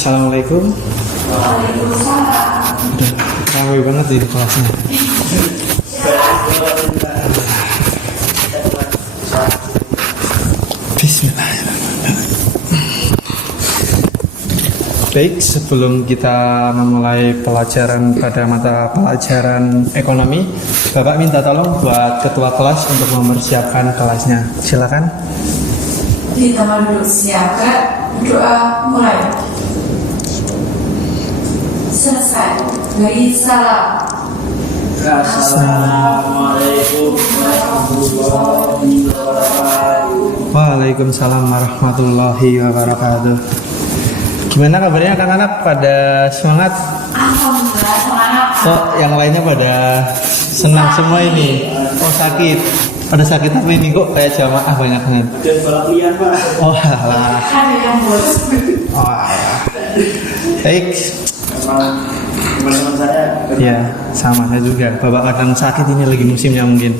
Assalamualaikum. Waalaikumsalam. Udah ramai banget di kelasnya. Bismillahirrahmanirrahim. Baik, sebelum kita memulai pelajaran pada mata pelajaran ekonomi, Bapak minta tolong buat ketua kelas untuk mempersiapkan kelasnya. Silakan. Kita duduk siapkan, doa mulai. Selesai. Beri salam. Assalamualaikum warahmatullahi wabarakatuh. Waalaikumsalam warahmatullahi wabarakatuh. Gimana kabarnya anak-anak, pada semangat? Alhamdulillah semangat. Kok yang lainnya pada senang semua ini? Oh sakit. Pada sakit apa ini kok kayak jamaah banyak banget? Dan balap liar pak. Oh alah. Ada yang bolos. Oh alah. Baik. Memang teman-teman saya. Ya sama saya juga. Bapak kadang sakit, ini lagi musimnya mungkin.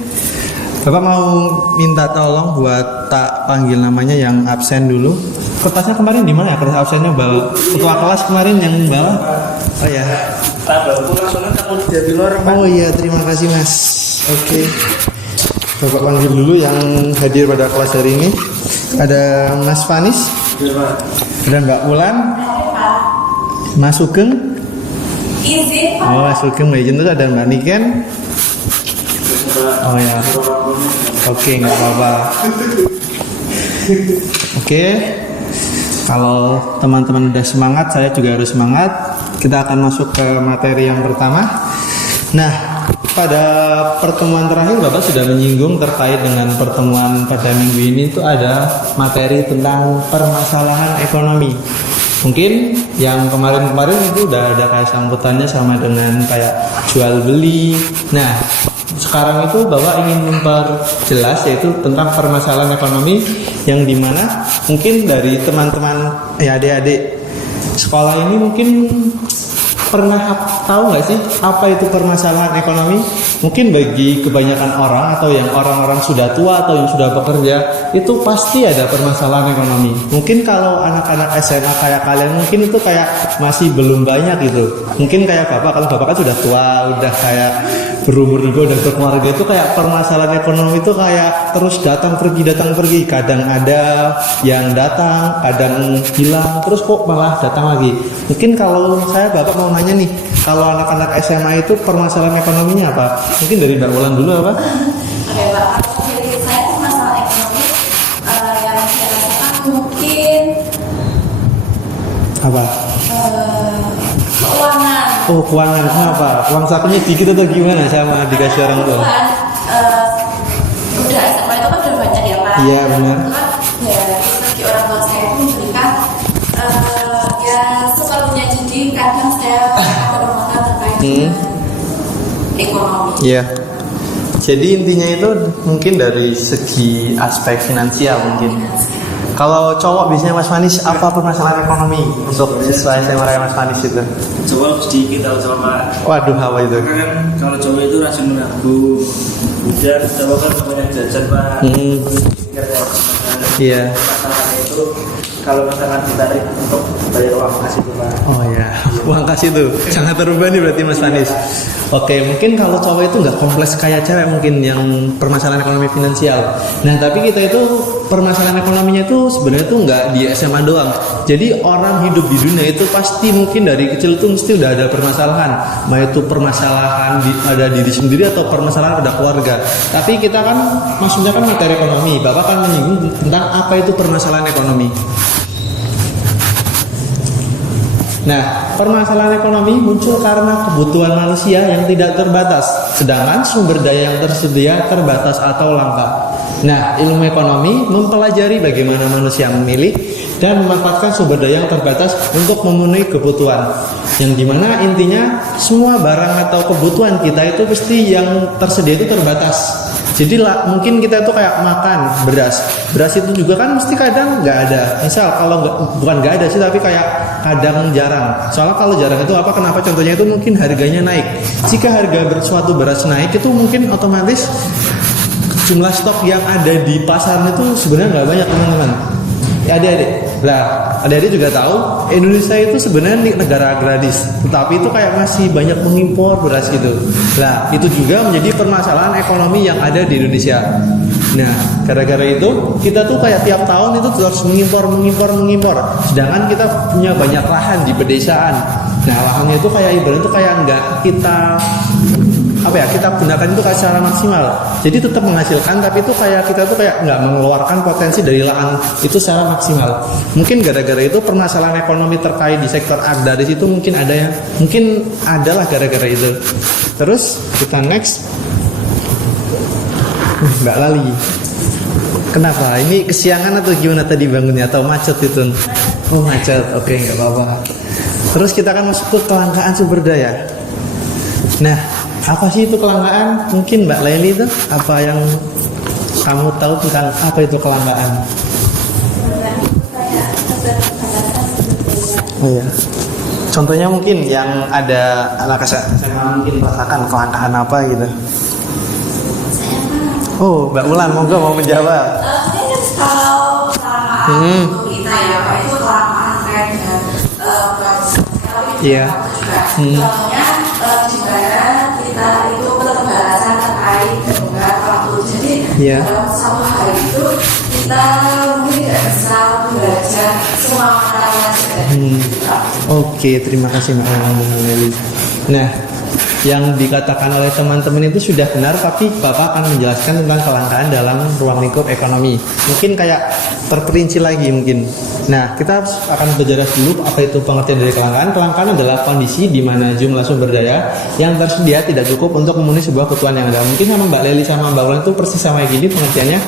Bapak mau minta tolong buat tak panggil namanya yang absen dulu. Kertasnya kemarin di mana ya? Kertas absennya bawa ketua kelas kemarin yang bawa. Oh ya. Tak bawa pulang soalnya takut dia di luar pak. Oh iya, terima kasih Mas. Oke. Bapak panggil dulu yang hadir pada kelas hari ini. Ada Mas Fanis, Iya pak. ada Mbak Ulan, Mas Sugeng. Izin Pak. Oh, Mas Sugeng, Mbak Izin, terus ada Mbak Niken. Oh ya. Oke, nggak apa-apa. Oke. Kalau teman-teman udah semangat, saya juga harus semangat. Kita akan masuk ke materi yang pertama. Nah, pada pertemuan terakhir Bapak sudah menyinggung terkait dengan pertemuan pada minggu ini, itu ada materi tentang permasalahan ekonomi. Mungkin yang kemarin-kemarin itu udah ada kayak sambutannya sama dengan kayak jual beli. Nah, sekarang itu Bapak ingin memperjelas yaitu tentang permasalahan ekonomi yang dimana mungkin dari teman-teman adik-adik sekolah ini mungkin pernah tahu nggak sih apa itu permasalahan ekonomi? Mungkin bagi kebanyakan orang atau yang orang-orang sudah tua atau yang sudah bekerja itu pasti ada permasalahan ekonomi. Mungkin kalau anak-anak SMA kayak kalian mungkin itu kayak masih belum banyak gitu. Mungkin kayak bapak, kalau bapak kan sudah tua, udah kayak berumur juga, udah berkeluarga, itu kayak permasalahan ekonomi itu kayak terus datang pergi. Kadang ada yang datang, kadang hilang, terus kok malah datang lagi. Mungkin kalau saya bapak mau nanya nih, kalau anak-anak SMA itu permasalahan ekonominya apa? Mungkin dari Mbak Ulan dulu apa? Oke Pak, kalau dari saya masalah ekonomi yang saya rasakan mungkin Apa? keuangan. Oh, keuangan. Kenapa? Uang sakunya dikit atau gimana sama dikasih orang tua? Kan, udah SMA itu kan udah banyak ya Pak. Iya, benar. Itu kan ya bagi orang tua saya itu memberikan ya seperlunya, jadi kadang saya ada pemakan terkait dengan ekonomi. Iya. Jadi intinya itu mungkin dari segi aspek finansial mungkin. Kalau cowok biasanya Mas Manis, apa permasalahan ekonomi untuk siswa SMA kayak Mas Manis itu? Coba sedikit tahu sama pak. Waduh, apa itu? Karena kan kalau cowok itu rajin menabung. Kemudian cowok kan banyak jajan pak. Iya. Masalahnya itu kalau misalkan ditarik untuk bayar uang kas itu pak. Oh ya, uang kas itu sangat terbebani berarti Mas Manis. Oke, mungkin kalau cowok itu nggak kompleks kayak cewek mungkin yang permasalahan ekonomi finansial. Nah, tapi kita itu permasalahan ekonominya itu sebenarnya itu nggak di SMA doang. Jadi orang hidup di dunia itu pasti mungkin dari kecil tuh mesti udah ada permasalahan. Mau itu permasalahan ada diri sendiri atau permasalahan pada keluarga. Tapi kita kan maksudnya kan materi ekonomi. Bapak kan menyinggung tentang apa itu permasalahan ekonomi. Nah, permasalahan ekonomi muncul karena kebutuhan manusia yang tidak terbatas, sedangkan sumber daya yang tersedia terbatas atau langka. Nah, ilmu ekonomi mempelajari bagaimana manusia memilih dan memanfaatkan sumber daya yang terbatas untuk memenuhi kebutuhan. Yang dimana intinya semua barang atau kebutuhan kita itu pasti yang tersedia itu terbatas. Jadi lah, mungkin kita itu kayak makan beras itu juga kan mesti kadang nggak ada. Misal kalau bukan nggak ada sih, tapi kayak kadang jarang. Soalnya kalau jarang itu apa? Kenapa? Contohnya itu mungkin harganya naik. Jika harga suatu beras naik itu mungkin otomatis jumlah stok yang ada di pasar itu sebenarnya nggak banyak teman-teman. Ya adik-adik, Lah, adik-adik juga tahu Indonesia itu sebenarnya negara agraris, tetapi itu kayak masih banyak mengimpor beras gitu. Lah, itu juga menjadi permasalahan ekonomi yang ada di Indonesia. Nah, gara-gara itu kita tuh kayak tiap tahun itu terus mengimpor. Sedangkan kita punya banyak lahan di pedesaan. Nah, lahannya itu kayak ibaratnya itu kayak nggak kita gunakan itu kayak secara maksimal. Jadi tetap menghasilkan, tapi itu kayak kita tuh kayak nggak mengeluarkan potensi dari lahan itu secara maksimal. Mungkin gara-gara itu permasalahan ekonomi terkait di sektor agraris itu mungkin adalah gara-gara itu. Terus kita next. Mbak Lali, kenapa? Ini kesiangan atau gimana tadi bangunnya? Atau macet itu? Oh macet, oke nggak apa-apa. Terus kita akan masuk ke kelangkaan sumber daya. Nah, apa sih itu kelangkaan? Mungkin Mbak Leli itu apa yang kamu tahu tentang apa itu kelangkaan? Oh iya. Contohnya mungkin yang ada anak SMA mungkin merasakan kelangkaan apa gitu. Oh, Mbak Ulan, monggo mau menjawab. Ini kalau kelangkaan untuk kita ya, Pak, itu kelangkaan terkait dengan Iya. contohnya di mana kita itu keterbatasan terkait dengan waktu. Jadi dalam satu hari itu kita mungkin tidak bisa belajar semua mata pelajaran. Oke, terima kasih Mbak Leli. Nah, yang dikatakan oleh teman-teman itu sudah benar, tapi Bapak akan menjelaskan tentang kelangkaan dalam ruang lingkup ekonomi. Mungkin kayak terperinci lagi mungkin. Nah, kita akan belajar dulu apa itu pengertian dari kelangkaan. Kelangkaan adalah kondisi di mana jumlah sumber daya yang tersedia tidak cukup untuk memenuhi sebuah kebutuhan yang ada. Mungkin sama Mbak Leli sama Mbak Ulan itu persis sama gini pengertiannya.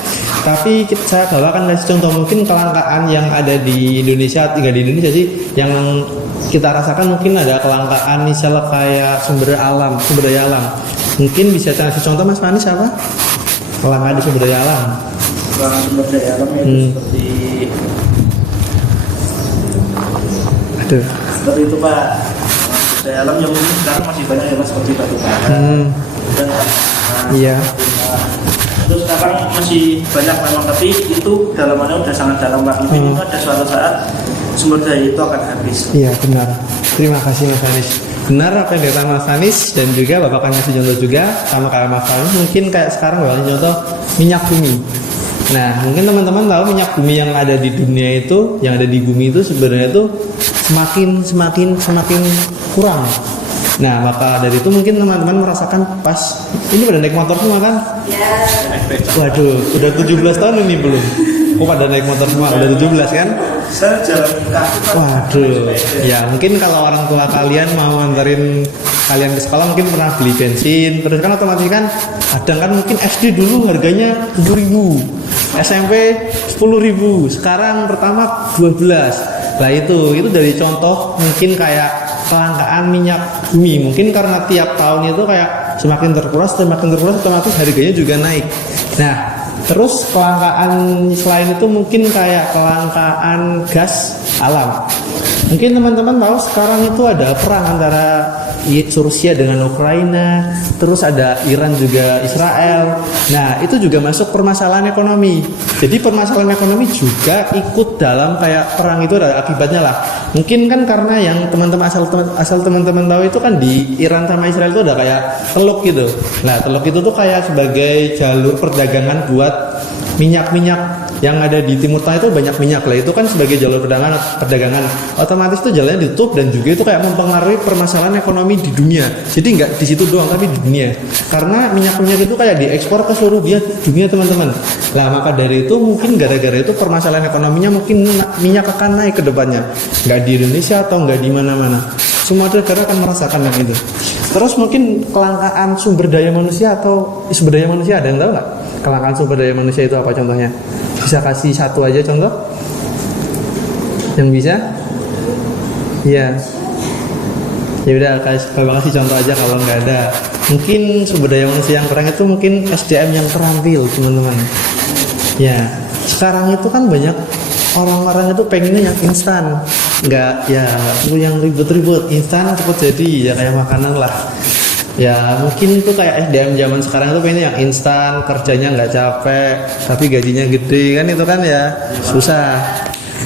Tapi saya akan kasih contoh mungkin kelangkaan yang ada di Indonesia, tidak di Indonesia sih, yang kita rasakan mungkin ada kelangkaan misalnya kayak sumber daya alam. Mungkin bisa kasih contoh Mas Manis apa? Kelangkaan di sumber daya alam. Kelangkaan sumber daya alam itu seperti itu Pak. Sumber daya alam yang mungkin sekarang masih banyak ya Mas, seperti batu bara. Iya. Terus sekarang masih banyak memang, tapi itu dalamannya udah sangat dalam Pak. Mungkin itu ada suatu saat sumber daya itu akan habis. Iya benar. Terima kasih Mas Anis. Benar apa yang dikatakan Mas Anis, dan juga Bapak akan ngasih contoh juga sama kayak Mas Anis. Mungkin kayak sekarang Bapak contoh minyak bumi. Nah, mungkin teman-teman tahu minyak bumi yang ada di dunia itu, yang ada di bumi itu sebenarnya itu semakin kurang. Nah, maka dari itu mungkin teman-teman merasakan pas ini pada naik motor semua kan? Ya. Waduh, udah 17 tahun ini belum? Kok pada naik motor semua? Udah 17 kan? Saya jalan kaki. Waduh, ya mungkin kalau orang tua kalian mau nganterin kalian ke sekolah mungkin pernah beli bensin, terus kan otomatis kan kadang kan mungkin SD dulu harganya 7.000, SMP 10.000, sekarang pertama 12. Lah itu dari contoh mungkin kayak kelangkaan minyak bumi. Mungkin karena tiap tahun itu kayak semakin terkuras otomatis harganya juga naik. Nah, terus kelangkaan selain itu mungkin kayak kelangkaan gas alam. Mungkin teman-teman tahu sekarang itu ada perang antara Rusia dengan Ukraina, terus ada Iran juga Israel. Nah, itu juga masuk permasalahan ekonomi. Jadi permasalahan ekonomi juga ikut dalam kayak perang itu ada akibatnya lah. Mungkin kan karena yang teman-teman asal teman-teman tahu itu kan di Iran sama Israel itu ada kayak Teluk gitu. Nah, Teluk itu tuh kayak sebagai jalur perdagangan buat minyak-minyak yang ada di Timur Tengah itu banyak minyak lah, itu kan sebagai jalur perdagangan otomatis itu jalannya ditutup, dan juga itu kayak mempengaruhi permasalahan ekonomi di dunia. Jadi nggak di situ doang tapi di dunia, karena minyak-minyak itu kayak diekspor ke seluruh dunia teman-teman. Lah maka dari itu mungkin gara-gara itu permasalahan ekonominya mungkin minyak akan naik ke depannya, nggak di Indonesia atau nggak di mana-mana, semua negara akan merasakan yang itu. Terus mungkin kelangkaan sumber daya manusia atau sumber daya manusia, ada yang tahu nggak kelangkaan sumber daya manusia itu apa contohnya? Bisa kasih satu aja contoh yang bisa? Iya. Ya udah kasih contoh aja kalau nggak ada. Mungkin sumber daya manusia yang kurang itu mungkin SDM yang terampil teman-teman. Ya, sekarang itu kan banyak orang-orang itu pengennya yang instan, nggak ya yang ribet-ribet, instan cepet jadi ya kayak makanan lah. Ya mungkin itu kayak SDM zaman sekarang itu pengennya yang instan, kerjanya nggak capek, tapi gajinya gede kan, itu kan ya susah.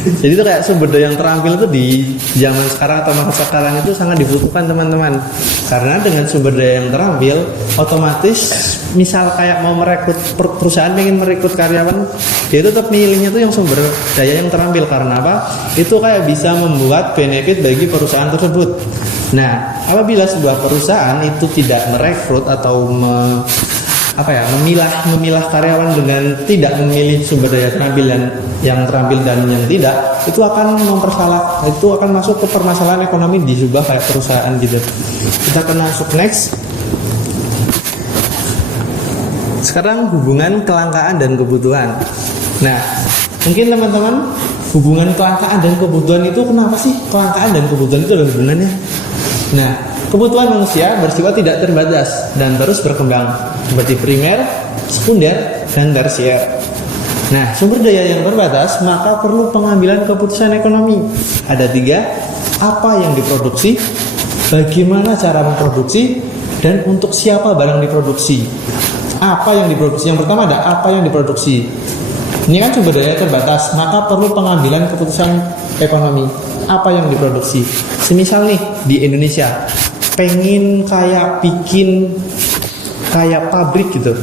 Jadi itu kayak sumber daya yang terampil itu di zaman sekarang atau masa sekarang itu sangat dibutuhkan teman-teman. Karena dengan sumber daya yang terampil, otomatis misal kayak mau merekrut perusahaan ingin merekrut karyawan, dia itu tetap milihnya tuh yang sumber daya yang terampil. Karena apa? Itu kayak bisa membuat benefit bagi perusahaan tersebut. Nah, apabila sebuah perusahaan itu tidak merekrut atau memilah karyawan dengan tidak memilih sumber daya terampil dan yang terampil dan yang tidak, itu akan itu akan masuk ke permasalahan ekonomi di sebuah kayak perusahaan gitu. Kita akan masuk next. Sekarang hubungan kelangkaan dan kebutuhan. Nah, mungkin teman-teman, hubungan kelangkaan dan kebutuhan itu kenapa sih kelangkaan dan kebutuhan itu ada hubungannya? Nah, kebutuhan manusia bersifat tidak terbatas dan terus berkembang seperti primer, sekunder, dan tersier. Nah, sumber daya yang terbatas maka perlu pengambilan keputusan ekonomi. Ada 3, apa yang diproduksi, bagaimana cara memproduksi, dan untuk siapa barang diproduksi. Apa yang diproduksi? Yang pertama ada apa yang diproduksi. Ini kan sumber daya terbatas, maka perlu pengambilan keputusan ekonomi. Apa yang diproduksi? Semisal nih di Indonesia pengen kayak bikin kayak pabrik gitu,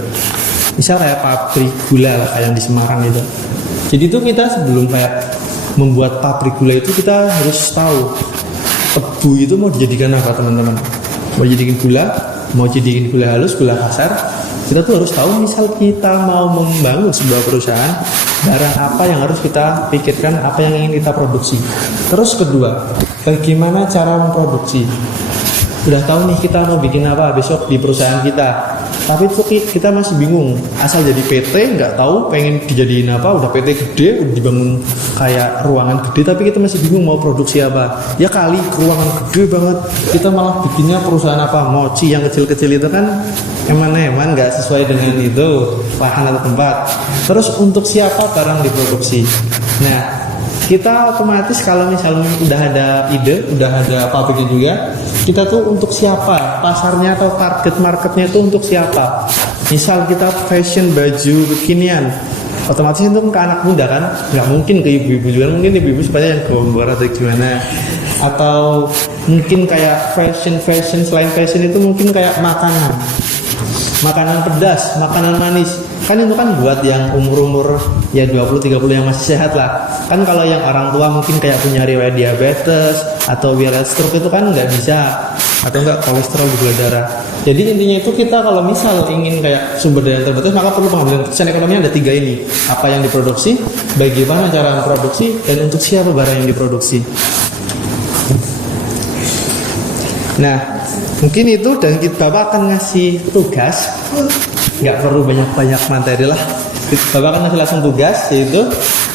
misal kayak pabrik gula lah, kayak yang di Semarang gitu. Jadi itu kita sebelum kayak membuat pabrik gula itu kita harus tahu tebu itu mau dijadikan apa teman-teman. Mau dijadikan gula, mau dijadikan gula halus, gula kasar. Kita tuh harus tahu misal kita mau membangun sebuah perusahaan, barang apa yang harus kita pikirkan, apa yang ingin kita produksi. Terus kedua, bagaimana cara memproduksi. Udah tahu nih kita mau bikin apa besok di perusahaan kita, tapi itu kita masih bingung. Asal jadi PT nggak tahu pengen dijadiin apa, udah PT gede, udah dibangun kayak ruangan gede, tapi kita masih bingung mau produksi apa. Ya kali ruangan gede banget, kita malah bikinnya perusahaan apa, mochi yang kecil-kecil itu kan emang nggak sesuai dengan itu lahan atau tempat. Terus untuk siapa barang diproduksi. Nah, kita otomatis kalau misalnya udah ada ide, udah ada pabriknya juga, kita tuh untuk siapa, pasarnya atau target marketnya itu untuk siapa. Misal kita fashion baju kekinian, otomatis itu ke anak muda kan, nggak mungkin ke ibu-ibu juga, mungkin ibu-ibu supaya yang gambar atau gimana. Atau mungkin kayak fashion selain fashion itu mungkin kayak makanan pedas, makanan manis. Kan itu kan buat yang umur ya 20-30 yang masih sehat lah. Kan kalau yang orang tua mungkin kayak punya riwayat diabetes atau riwayat stroke itu kan nggak bisa, atau enggak kolesterol di gula darah. Jadi intinya itu kita kalau misal ingin kayak sumber daya terbatas, maka perlu pengambilan keputusan ekonomi ada 3 ini. Apa yang diproduksi, bagaimana cara memproduksi, dan untuk siapa barang yang diproduksi. Nah, mungkin itu, dan Bapak akan ngasih tugas. Nggak perlu banyak-banyak materi lah. Bapak akan ngasih langsung tugas, yaitu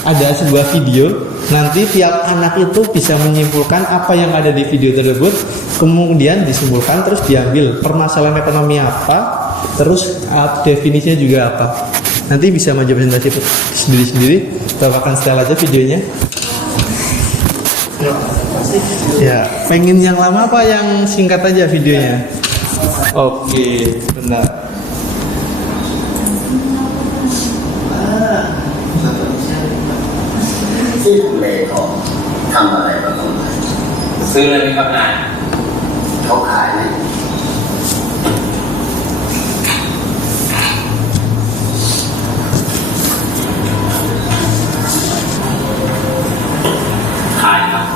ada sebuah video. Nanti tiap anak itu bisa menyimpulkan apa yang ada di video tersebut, kemudian disimpulkan, terus diambil permasalahan ekonomi apa, terus definisinya juga apa. Nanti bisa menjawab presentasi sendiri-sendiri. Bapak akan setel aja videonya. Ya, pengen yang lama apa yang singkat aja videonya? Oke, benar. ที่ทำเลของทำอะไรก็ต้องขายซื้อเลยไหมครับนายเขาขายไหมขายครับ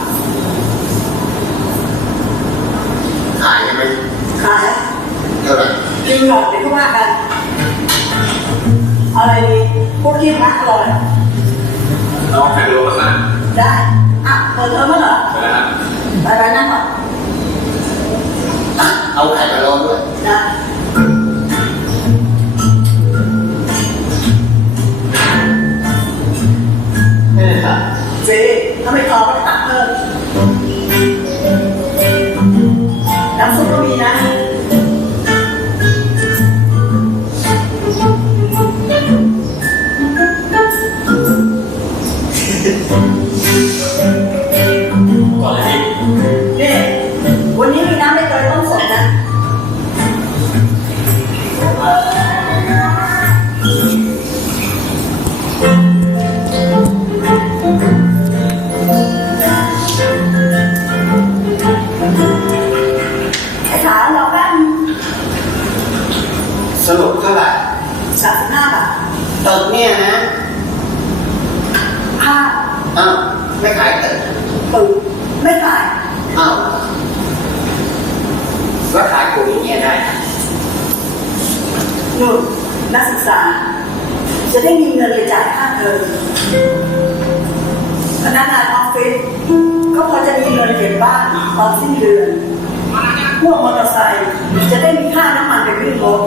ขายใช่ไหมขายเท่าไหร่กินหมดเดี๋ยวก็ว่ากันอะไรดีพวกที่พักอร่อยน้องใครรู้บ้างนะได้อ่ะเปิดเทอมแล้วเหรอไปแล้วไปนั่งก่อนเอาไข่มาลองด้วยได้ไม่ได้ตัดฟรีถ้าไม่พอก็ตัดเพิ่มน้ำซุปก็มีนะวันนี้มีน้ำใบเตยต้มสดนะ ไม่ขายตึก ไม่ขาย อ้าวแล้วขายปุ๋ยอย่างเงี้ยได้ นู่นนักศึกษา จะได้มีเงินไปจ่ายค่าเทอมพนักงานออฟฟิศก็พอจะมีเงินเก็บบ้านตอนสิ้นเดือนพวกมอเตอร์ไซค์จะได้มีค่าน้ำมันไปวิ่งรถ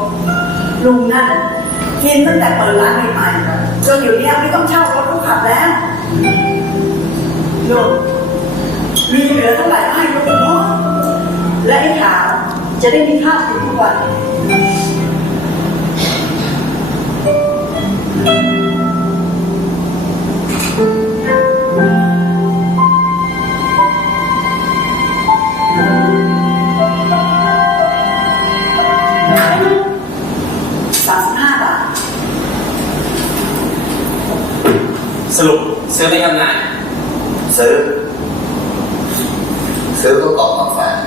ลุงนั่นกินตั้งแต่เปิดร้านใหม่ๆจนอยู่เนี้ยไม่ต้องเช่ารถก็ขับแล้วนู่นมีเหลือเท่าไหร่ให้ลูกพ่อและไอ้ขาวจะได้มีข้าวกินทุกวัน 35 บาท สรุปซื้อไม่ทำงานซื้อก็ตอบมาฝาก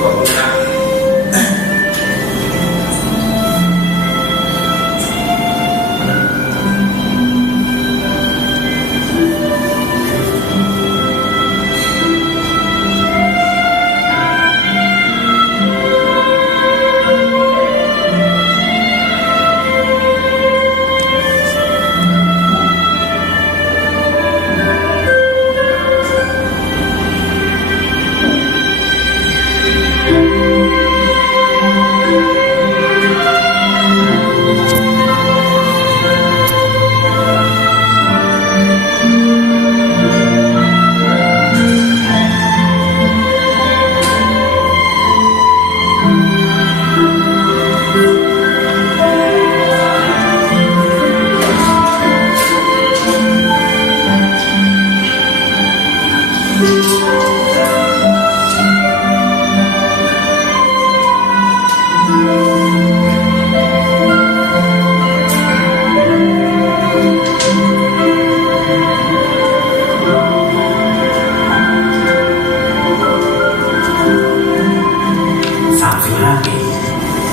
ขอบคุณครับ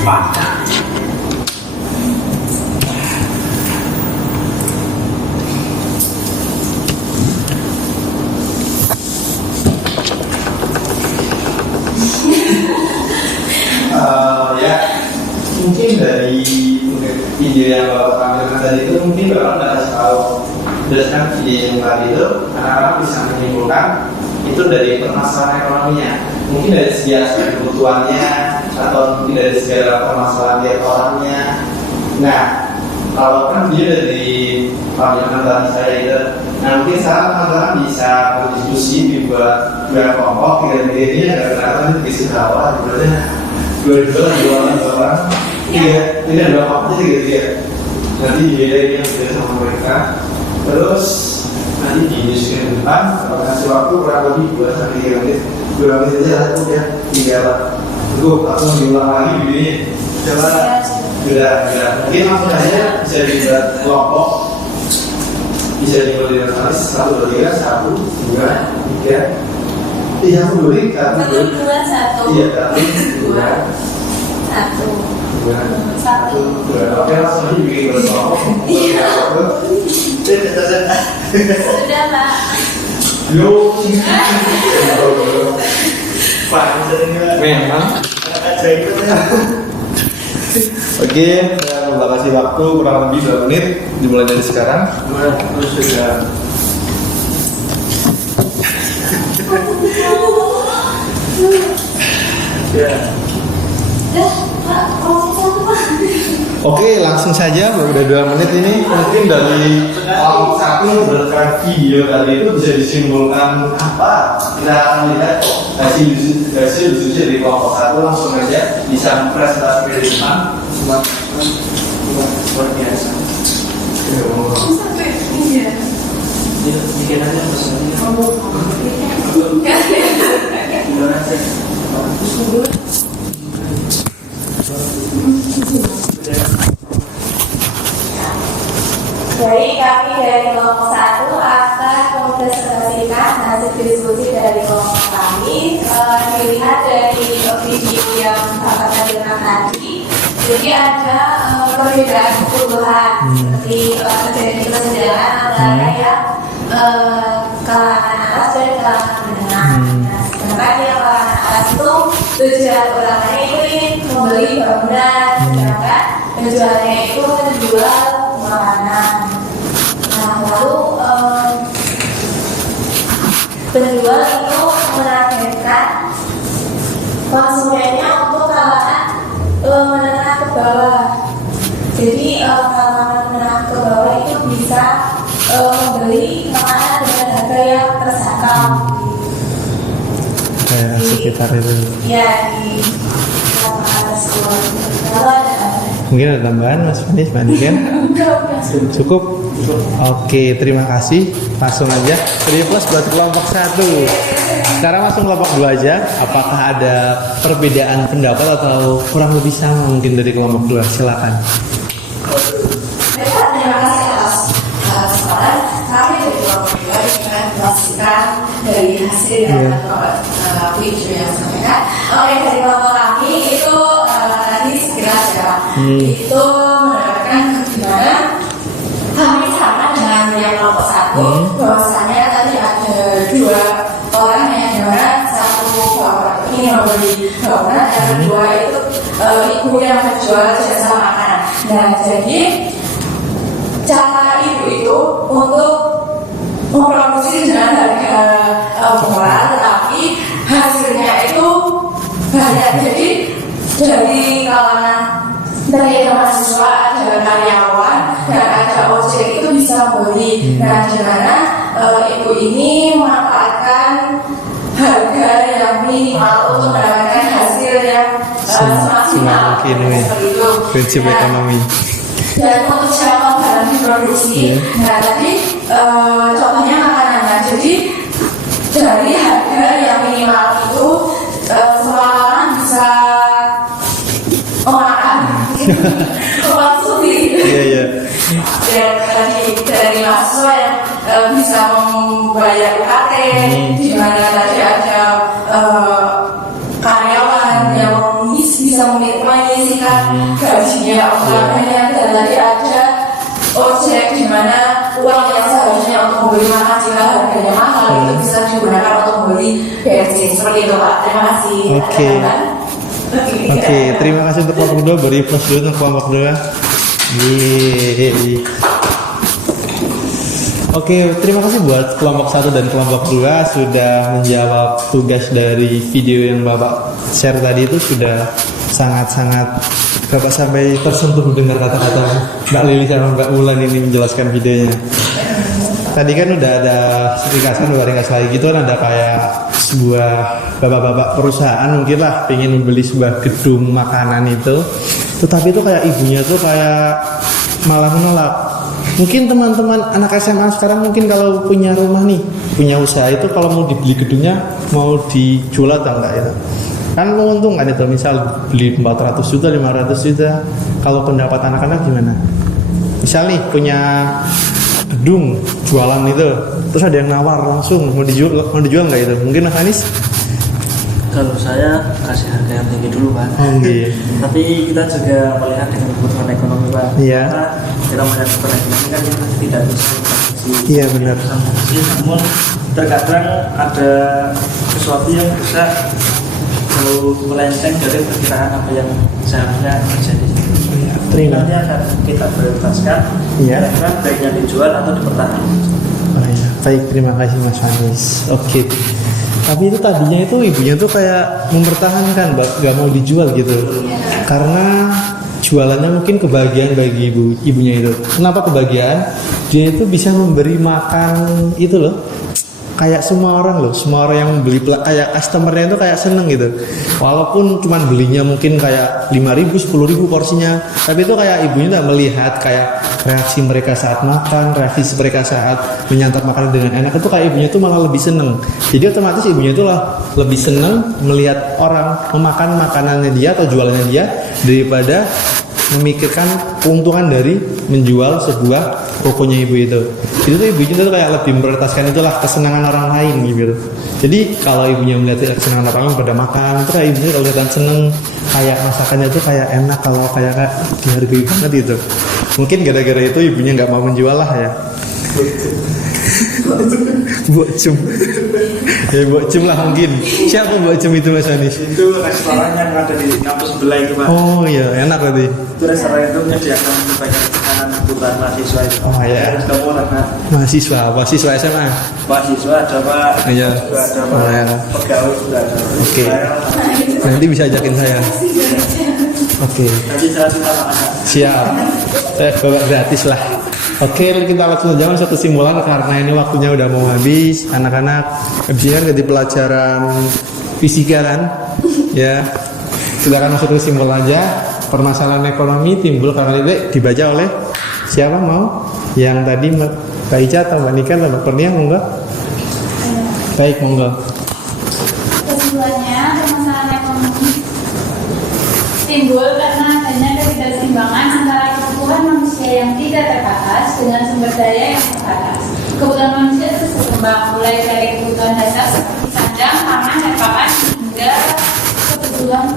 บาทจ้ะYa, mungkin dari video yang Bapak tampilkan tadi itu mungkin Bapak tidak tahu berdasarkan video yang tadi itu anak-anak bisa menyimpulkan itu dari permasalahan ekonominya, mungkin dari segi aspek kebutuhannya atau mungkin dari segala permasalahan tiap orangnya. Nah, kalau kan dia dari pembicaraan tadi saya itu, nah mungkin sekarang teman-teman bisa berdiskusi dibuat dua kelompok, tiga-tiganya ada kenapa ini dikasih tahu lah, dua orang, tiga dua kelompok tiga-tiga. Nanti dibedain yang beda sama mereka, terus nanti didiskusikan ke depan, kalau kasih waktu kurang lebih 2-3 menit, 2 menit aja lah, udah tinggal tunggu, langsung diulang lagi videonya. Coba, udah, mungkin langsung aja bisa dibuat kelompok, bisa dibuat di notaris 1, 2, 3, 1, 2, 3. Iya, aku dulu, satu, dua, satu. Iya, 1, 2, 1. Oke, langsung aja bikin kelompok. Iya. Sudah, Pak. Yuk. Pak, memang. Oke, saya mau kasih waktu kurang lebih 2 menit dimulai dari sekarang. Sudah. Ya. Oke, langsung saja, udah 2 menit ini. Mungkin dari kelompok 1 berdasarkan video tadi itu bisa disimpulkan apa? Kita akan lihat hasil diskusi dari kelompok 1. Langsung aja bisa presentasi dari depan. Luar biasa. Bikin aja pesannya. Baik, kami dari kelompok 1 akan mempresentasikan hasil diskusi dari kelompok kami. Dilihat dari video yang Bapak tampilkan tadi, jadi ada perbedaan kebutuhan seperti terjadi kesenjangan antara yang kalangan atas dan kalangan menengah. Nah, sedangkan yang kalangan atas itu tujuan utamanya itu ingin membeli bangunan, sedangkan tujuannya itu menjual makanan. Nah, lalu penjual itu menargetkan konsumennya untuk kalangan menengah ke bawah. Jadi kalangan menengah ke bawah itu bisa membeli makanan dengan harga yang terjangkau. Kayak sekitar itu. Ya, di lapangan tersebut. Lalu ada Mungkin ada tambahan Mas Fanis, kan? Cukup? Oke, terima kasih. Langsung aja 3+ buat kelompok 1. Sekarang langsung kelompok 2 aja. Apakah ada perbedaan pendapat atau kurang lebih sama mungkin dari kelompok 2? Silakan. Terima kasih atas kesempatan. Kami dari kelompok 2 dengan memastikan dari hasil yang video yang sampaikan. Oke, dari kelompok kami itu tadi sekilas ya, itu menerapkan gimana kami sama dengan yang kelompok 1 bahwasanya tadi ada 2 orang yang dimana satu bapak ini membeli bangunan dan kedua itu ibu yang menjual jasa makanan. Nah, jadi cara ibu itu untuk memproduksi dengan harga murah, tetapi hasilnya itu banyak. Jadi dari kalangan dari mahasiswa ada karyawan dan ada ojek itu bisa membeli. Nah, di mana ibu ini memanfaatkan harga yang minimal untuk mendapatkan hasil yang semaksimal. Seperti itu. Prinsip ekonomi. Dan untuk siapa barang diproduksi, nah tadi contohnya makanan. Nah, jadi dari harga yang minimal itu semua orang bisa memakan, mengkonsumsi. Iya. Dan dari mahasiswa yang bisa membayar UKT, di mana tadi ada karyawan yang bisa mengisikan gajinya utamanya, dan tadi ada ojek di mana uang yang seharusnya untuk membeli makan jika harganya mahal itu bisa digunakan untuk membeli bensin. Seperti itu, Pak. Terima kasih. Oke, terima kasih untuk kelompok 2. Beri plus dulu untuk kelompok 2. Oke, terima kasih buat kelompok 1 dan kelompok 2 sudah menjawab tugas dari video yang Bapak share tadi. Itu sudah sangat-sangat Bapak sampai tersentuh mendengar kata-kata Mbak Lili sama Mbak Ulan ini menjelaskan videonya. Tadi kan udah ada ringkasan, lagi gitu kan, ada kayak sebuah bapak-bapak perusahaan mungkin lah pengen membeli sebuah gedung makanan itu, tetapi itu kayak ibunya tuh kayak malah menolak. Mungkin teman-teman anak SMA sekarang mungkin kalau punya rumah nih, punya usaha itu kalau mau dibeli gedungnya mau dijual atau enggak itu kan menguntungkan itu. Misal beli 400 juta, 500 juta, kalau pendapat anak-anak gimana? Misal nih punya gedung jualan itu, terus ada yang nawar langsung mau dijual nggak itu? Mungkin Mas Anis? Kalau saya kasih harga yang tinggi dulu, Pak. Tapi kita juga melihat dengan kebutuhan ekonomi, Pak. Iya. Karena kita melihat kebutuhan ekonomi kan kita tidak bisa memproduksi. Iya, benar. Namun terkadang ada sesuatu yang bisa melenceng dari perkiraan apa yang seharusnya terjadi. Terima. Nanti akan kita prioritaskan. Iya. Kira-kira baiknya dijual atau dipertahankan. Oh iya, baik, terima kasih Mas Anis. Oke. Tapi itu tadinya itu ibunya tuh kayak mempertahankan, gak mau dijual gitu. Karena jualannya mungkin kebahagiaan bagi ibunya itu. Kenapa kebahagiaan? Dia itu bisa memberi makan itu loh. Kayak semua orang loh, semua orang yang beli kayak customernya itu kayak seneng gitu. Walaupun cuman belinya mungkin kayak 5.000, 10.000 porsinya, tapi itu kayak ibunya udah melihat kayak reaksi mereka saat makan, reaksi mereka saat menyantap makanan dengan enak, itu kayak ibunya tuh malah lebih seneng. Jadi otomatis ibunya itu lah lebih seneng melihat orang memakan makanannya dia atau jualannya dia daripada memikirkan keuntungan dari menjual sebuah kokonya ibu itu tuh ibunya tuh kayak lebih memprioritaskan itulah kesenangan orang lain gitu. Jadi kalau ibunya melihat kesenangan orang lain pada makan itu kayak ibunya kalau kelihatan seneng, kayak masakannya tuh kayak enak, kalau kayak dihargai banget gitu. Mungkin gara-gara itu ibunya nggak mau menjual lah ya. Bocum. Ya bocum lah mungkin. Siapa bocum itu Mas Anis? Itu restoran yang ada di kampus sebelah itu Pak. Oh iya, enak berarti. Itu restoran itu menyediakan berbagai makanan kebutuhan mahasiswa itu. Oh iya. Harus kamu karena Mahasiswa SMA. mahasiswa ada Pak, Iya. juga ada Pak, Oh, iya. pegawai juga ada. Oke. Nanti bisa ajakin saya. Oke. Nanti saya minta makan. Siap. Bawa gratis lah. Oke, kita langsung jangan satu kesimpulan karena ini waktunya udah mau habis. Anak-anak habis ini kan ganti pelajaran fisika kan? Ya. Kita akan masuk ke kesimpulan aja. Permasalahan ekonomi timbul karena dibaca oleh siapa mau? Yang tadi Mbak Ica atau Mbak Nika atau Mbak Kurnia monggo? Baik, monggo. Kesimpulannya, permasalahan ekonomi timbul karena adanya ketidakseimbangan antara kebutuhan manusia yang tidak terbatas dengan sumber daya yang terbatas. Kebutuhan manusia terus berkembang mulai dari kebutuhan dasar seperti sandang, pangan, dan pakan hingga kebutuhan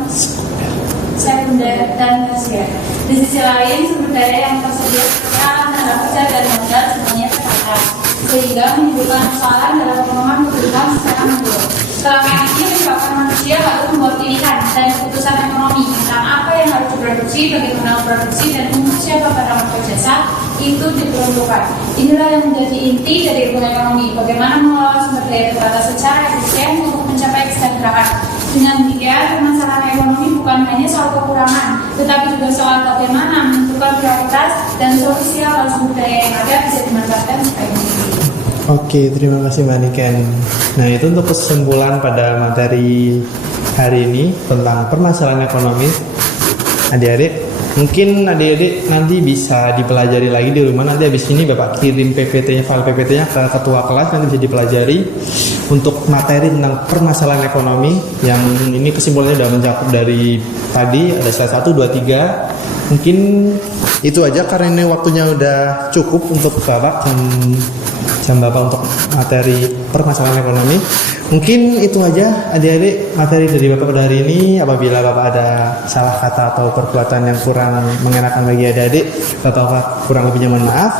sekunder dan tersier. Di sisi lain, sumber daya yang tersedia seperti alam, tenaga kerja, dan modal semuanya terbatas, sehingga menimbulkan persoalan dalam pengembangan kebutuhan secara menyeluruh. Selama ini menyebabkan manusia harus membuat pilihan dan keputusan ekonomi tentang apa yang harus diproduksi, bagaimana memproduksi, dan untuk siapa barang atau jasa itu diperuntukkan. Inilah yang menjadi inti dari ilmu ekonomi, bagaimana mengelola sumber daya terbatas secara efisien untuk mencapai kesejahteraan. Dengan demikian, permasalahan ekonomi bukan hanya soal kekurangan, tetapi juga soal bagaimana menentukan prioritas dan solusi agar sumber daya yang ada bisa dimanfaatkan sebaik mungkin. Oke, terima kasih Mbak Niken. Nah, itu untuk kesimpulan pada materi hari ini tentang permasalahan ekonomi. Adik-adik, mungkin adik-adik nanti bisa dipelajari lagi di rumah. Nanti habis ini Bapak kirim PPT-nya, file PPT-nya ke ketua kelas, nanti bisa dipelajari untuk materi tentang permasalahan ekonomi. Yang ini kesimpulannya sudah mencakup dari tadi, ada slide 1, 2, 3. Mungkin itu aja karena ini waktunya udah cukup untuk Bapak jam Bapak untuk materi permasalahan ekonomi. Mungkin itu aja adik-adik materi dari Bapak pada hari ini. Apabila Bapak ada salah kata atau perbuatan yang kurang mengenakan bagi adik-adik, Bapak kurang lebihnya mohon maaf.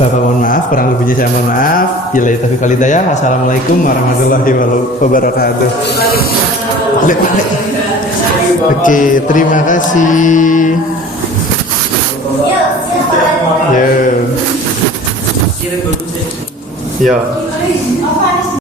Bapak mohon maaf, kurang lebihnya saya mohon maaf. Bila itu taufiq wal hidayah. Wassalamualaikum warahmatullahi wabarakatuh. Oke, terima kasih. Ya. Kirim dulu sih. Ya. Apa